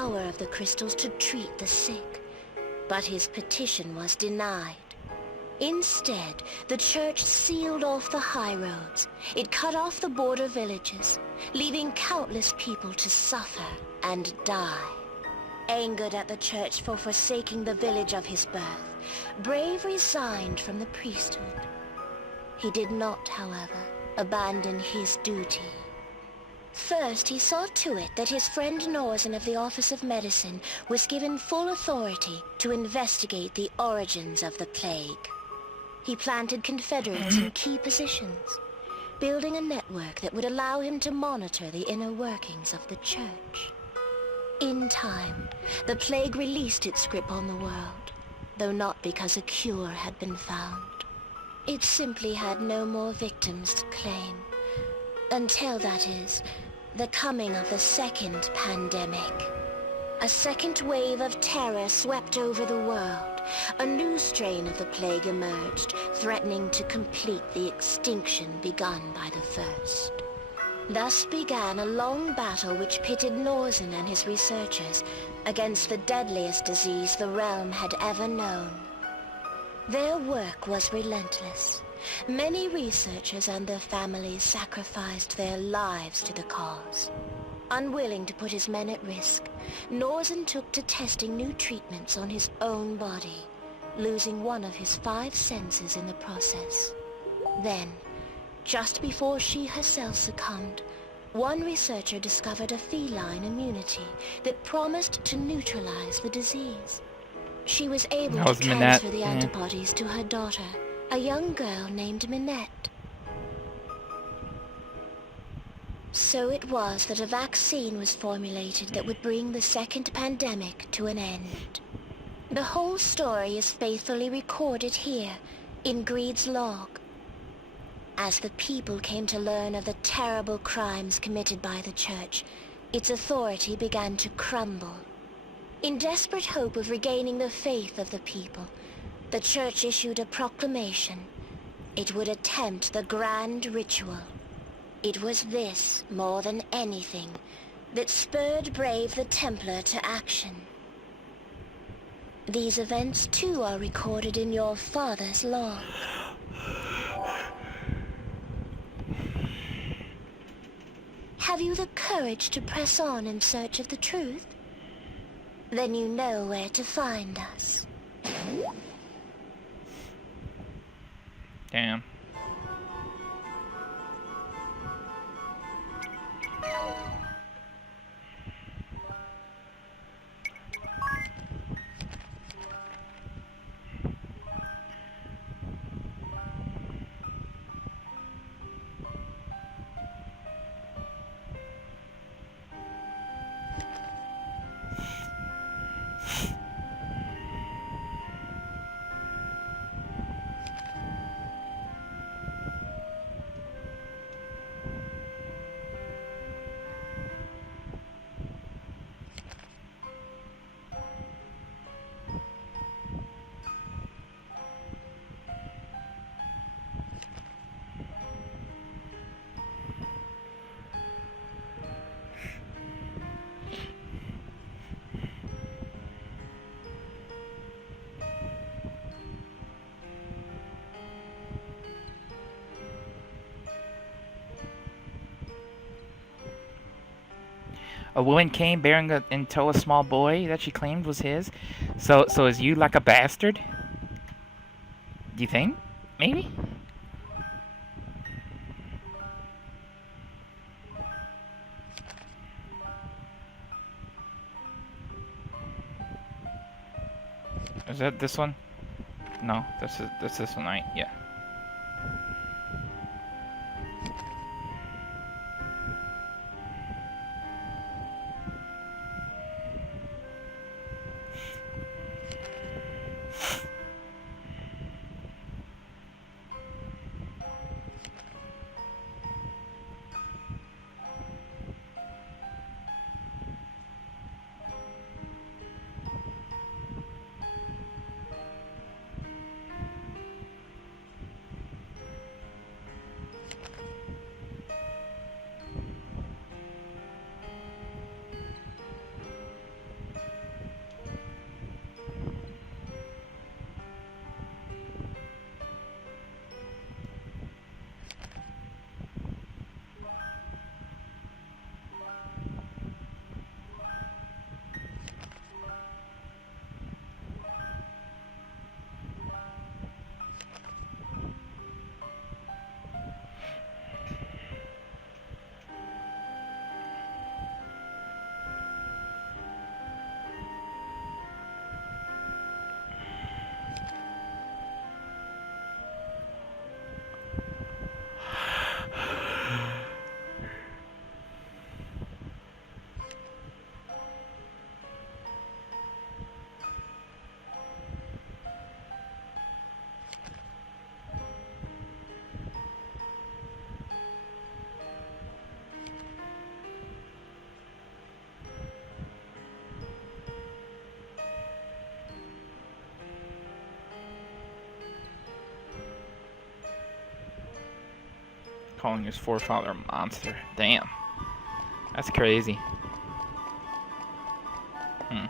power of the crystals to treat the sick, but his petition was denied. Instead, the church sealed off the high roads. It cut off the border villages, leaving countless people to suffer and die. Angered at the church for forsaking the village of his birth, Brave resigned from the priesthood. He did not, however, abandon his duty. First, he saw to it that his friend Norzen of the Office of Medicine was given full authority to investigate the origins of the plague. He planted confederates in key positions, building a network that would allow him to monitor the inner workings of the church. In time, the plague released its grip on the world, though not because a cure had been found. It simply had no more victims to claim. Until, that is, the coming of the second pandemic. A second wave of terror swept over the world. A new strain of the plague emerged, threatening to complete the extinction begun by the first. Thus began a long battle which pitted Norzen and his researchers against the deadliest disease the realm had ever known. Their work was relentless. Many researchers and their families sacrificed their lives to the cause. Unwilling to put his men at risk, Norzen took to testing new treatments on his own body, losing one of his 5 senses in the process. Then, just before she herself succumbed, one researcher discovered a feline immunity that promised to neutralize the disease. She was able to transfer the antibodies to her daughter, a young girl named Minette. So it was that a vaccine was formulated that would bring the second pandemic to an end. The whole story is faithfully recorded here, in Greed's log. As the people came to learn of the terrible crimes committed by the church, its authority began to crumble. In desperate hope of regaining the faith of the people, the church issued a proclamation. It would attempt the grand ritual. It was this, more than anything, that spurred Brave the Templar to action. These events too are recorded in your father's log. Have you the courage to press on in search of the truth? Then you know where to find us. Damn. A woman came bearing in tow a small boy that she claimed was his. So is you like a bastard? Do you think? Maybe? Is that this one? No, that's this one, right? Yeah. Calling his forefather a monster. Damn. That's crazy. Hmm.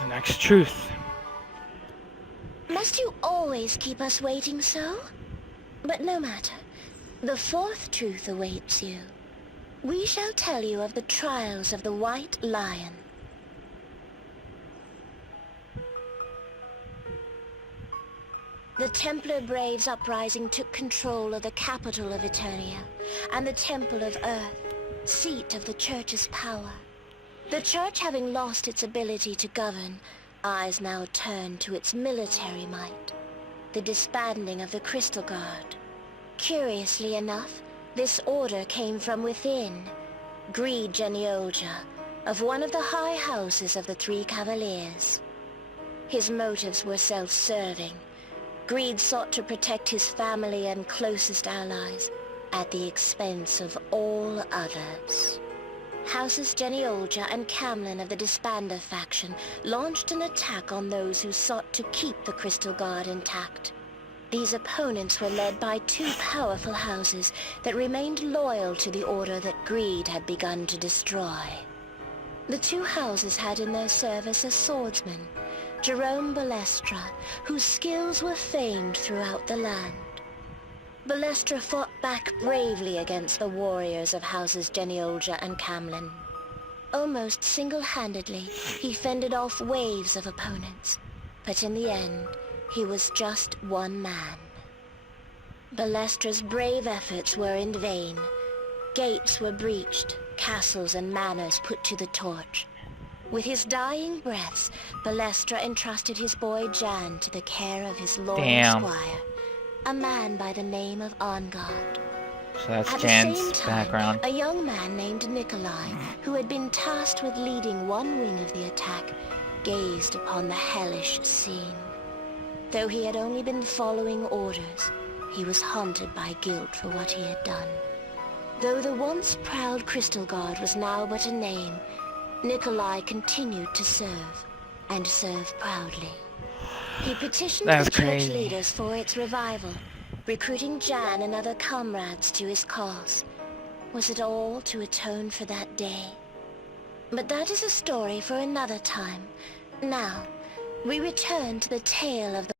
The next truth. Must you always keep us waiting so? But no matter. The fourth truth awaits you. We shall tell you of the trials of the White Lion. The Templar Braves uprising took control of the capital of Eternia, and the Temple of Earth, seat of the Church's power. The Church, having lost its ability to govern, eyes now turned to its military might, the disbanding of the Crystal Guard. Curiously enough, this order came from within, Greed Geniolja, of one of the high houses of the Three Cavaliers. His motives were self-serving. Greed sought to protect his family and closest allies at the expense of all others. Houses Geniolja and Camlin of the Disbander faction launched an attack on those who sought to keep the Crystal Guard intact. These opponents were led by two powerful houses that remained loyal to the order that Greed had begun to destroy. The two houses had in their service a swordsman, Jerome Balestra, whose skills were famed throughout the land. Balestra fought back bravely against the warriors of houses Geniolja and Camlin. Almost single-handedly, he fended off waves of opponents, but in the end, he was just one man. Balestra's brave efforts were in vain. Gates were breached, castles and manors put to the torch. With his dying breaths, Balestra entrusted his boy Jan to the care of his loyal squire, a man by the name of Angard. So that's At Jan's the same time, background. a young man named Nikolai, who had been tasked with leading one wing of the attack, gazed upon the hellish scene. Though he had only been following orders, he was haunted by guilt for what he had done. Though the once proud Crystal Guard was now but a name, Nikolai continued to serve, and serve proudly. He petitioned the church leaders for its revival, recruiting Jan and other comrades to his cause. Was it all to atone for that day? But that is a story for another time. Now, we return to the tale of the